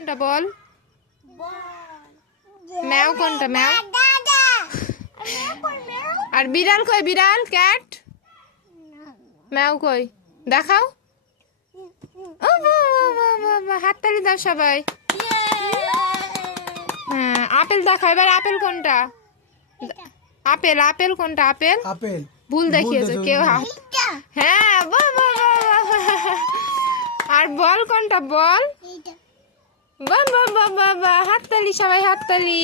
কোনটা বল? ম্যাও কোনটা? ম্যাও। আর বিড়াল কই? বিড়াল ক্যাট। ম্যাও কই? দেখাও। ও বাবা, হাততালি দাও সবাই। হ্যাঁ, আপেল দেখাও এবার। আপেল কোনটা? আপেল। আপেল কোনটা? আপেল। আপেল ভুল দেখিয়েছে কেউ হাত। হ্যাঁ বাবা। আর বল কোনটা? বল। বাবা বাবা বাবা, হাততালি সবাই, হাততালি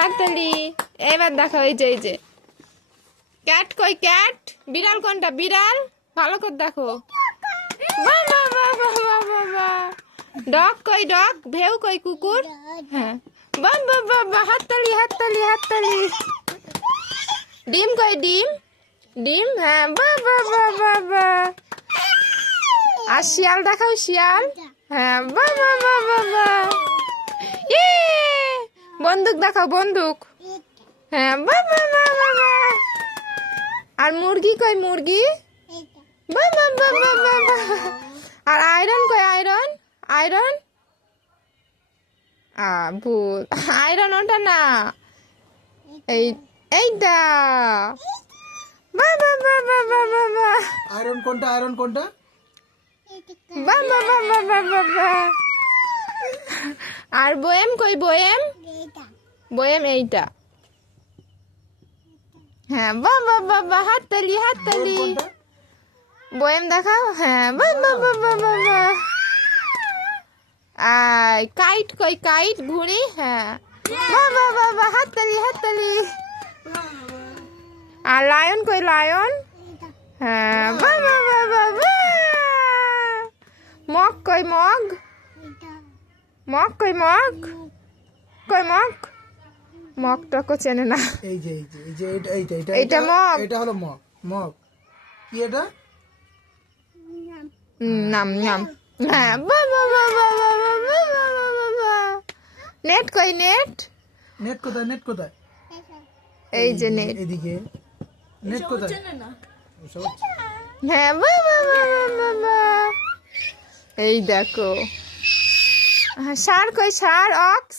হাততালি। এবার দেখাও, এই যে ক্যাট কই? ক্যাট। বিড়াল কোনটা? বিড়াল। ভালো করে দেখো। বাবা বাবা বাবা। ডগ কই? ডগ। ভেউ কই? কুকুর। হ্যাঁ বাবা বাবা, হাততালি হাততালি হাততালি। ডিম কই? ডিম। ডিম। হ্যাঁ বাবা বাবা বাবা। আর শিয়াল দেখাও। শিয়াল। হ্যাঁ বাবা বাবা বাবা। বন্দুক দেখাও। বন্দুক। হ্যাঁ বাবা বাবা বাবা। আর মুরগি কই? মুরগি। বাবা বাবা বাবা। আর আয়রন কই? আয়রন। আয়রন। ভুল। আয়রন ওটা না, এইটা। বাবা বাবা বাবা বাবা। আয়রন কোনটা? আয়রন কোনটা? বাবা বাবা বাবা বাবা। আর বয়েম কই? বয়েম। বয়েম এইটা। হ্যাঁ বাবা বাবা, হাততালি হাততালি। কোনটা? বয়েম দেখাও। হ্যাঁ বাবা বাবা বাবা। আয় কাইট কই? কাইট। ঘুড়ি। হ্যাঁ বাবা বাবা, হাততালি হাততালি। আর লায়ন কই? লায়ন। হ্যাঁ বাবা বাবা বাবা। মগ কই? মগ। মগ কই? মগ কই? মগ। মগটাকে চেনে না। এই যে এইটা মগ। এটা হলো মগ। মগ কি এটা? নাম নাম। হ্যাঁ বাবা বাবা বাবা বাবা বাবা। নেট কই? নেট। নেট কোথায়? নেট কোথায়? এই যে নেট। এদিকে নেট কোথায়? ওসব হ্যাঁ বাবা বাবা বাবা। এই দেখো। ষাঁড় কই? ষাঁড়। অক্স।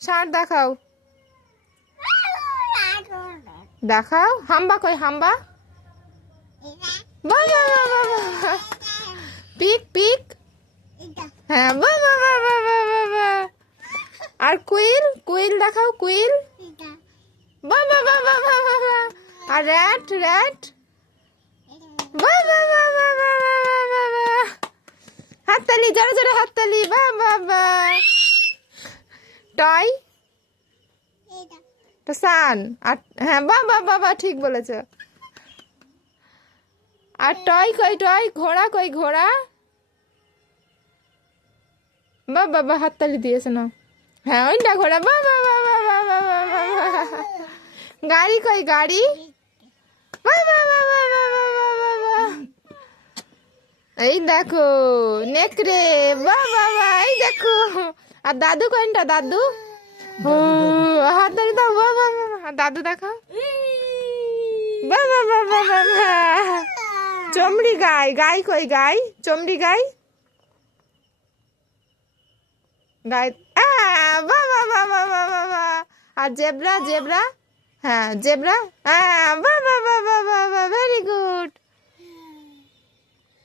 ষাঁড় দেখাও। দেখাও। হাম্বা কই? হাম্বা। বাবা বাবা বাবা। পিক। পিক। হ্যাঁ বাবা বাবা বাবা। আর কুইল। কুইল দেখাও। কুইল। বাবা বাবা বাবা। আর র্যাট। র্যাট। বাবা বাবা বাবা। হাততালি, জোরে জোরে হাততালি। বাবা বাবা। টয়। তো সান। আর হ্যাঁ বাবা বাবা, ঠিক বলেছ। আর টয় কই? টয়। ঘোড়া কই? ঘোড়া। বাবা বাবা, হাততালি দিয়েছে না। হ্যাঁ ওইটা ঘোড়া। বাবা বাবা বাবা বাবা। গাড়ি কই? গাড়ি। বাবা বাবা বাবা বাবা। এই দেখো নেকড়ে। বাবা বাবা, এই দেখো। আর দাদু কোনটা? দাদু। হাততালি দাও। বাবা বাবা। দাদু দেখাও। বাবা বাবা বাবা। চমড়ি গাই। গাই কই? গাই। চমড়ি গাই। গাই। বাবা বাবা বাবা বাবা। আর জেব্রা। জেব্রা। হ্যাঁ জেব্রা। বাবা বাবা বাবা, ভেরি গুড।